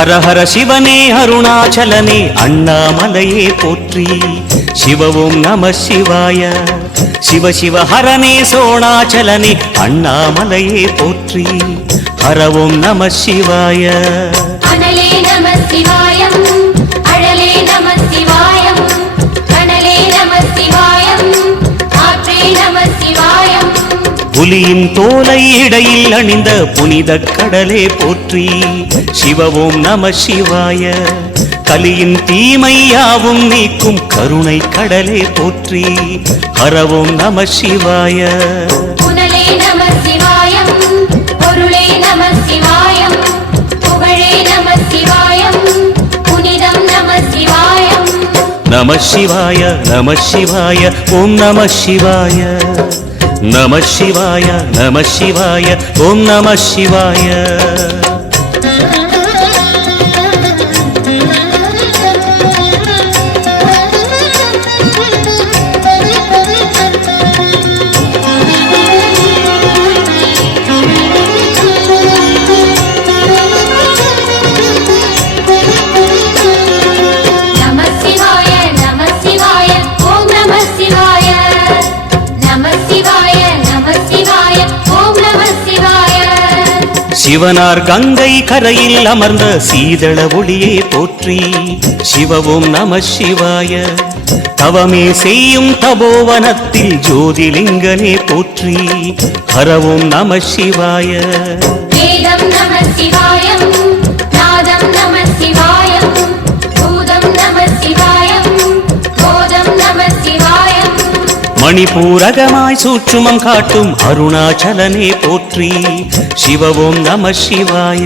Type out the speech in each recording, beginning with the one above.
ஹர ஹர சிவனே அருணாச்சலனே அண்ணாமலையே போற்றி. சிவ ஓம் நம சிவாய. சிவ சிவ ஹரனே சோணாச்சலனே அண்ணாமலையே போற்றி. ஹர ஓம் நம சிவாய. அனலே நம சிவாயம், அழலே நம சிவாயம், கனலே நம சிவாயம், ஆற்றே நம சிவாயம். புலியின் தோலை இடையில் அணிந்த புனித கடலே போற்றி. சிவ ஓம் நம சிவாய. கலியின் தீமையாவும் நீக்கும் கருணை கடலே போற்றி. ஹர ஓம் நம சிவாய. புனலே நம சிவாயம், பொருளே நம சிவாயம், புகழே நம சிவாயம், புனிதம் நம சிவாயம். நம சிவாய நம சிவாய ஓம் நம சிவாய. நம சிவாய நம சிவாய ஓம் நம சிவாய. சிவனார் கங்கை கரையில் அமர்ந்த சீதள ஒளியே போற்றி. சிவ ஓம் நம சிவாய. தவமே செய்யும் தபோவனத்தில் ஜோதிலிங்கனே போற்றி. ஹர ஓம் நம சிவாய. வேதம் நம சிவாயம், நாதம் நம சிவாயம், பூதம் நம சிவாயம், போதம் நம சிவாயம். மணிபூரகமாய் சூட்சுமம் காட்டும் அருணாச்சலனே போற்றி. சிவ ஓம் நம சிவாய.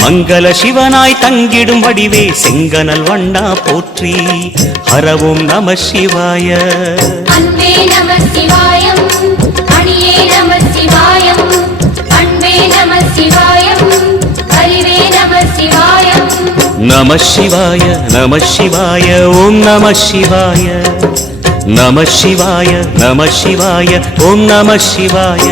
மங்கள சிவனாய் தங்கிடும் வடிவே செங்கனல் வண்ணா போற்றி. ஹர ஓம் நம சிவாய. அன்பே நம சிவாயம், அணியே நம சிவாயம், அன்பே நம சிவாயம், அறிவே நம சிவாயம். நம சிவாய நம சிவாய ஓம் நம சிவாய. நம சிவாய நம சிவாய ஓம் நம சிவாய.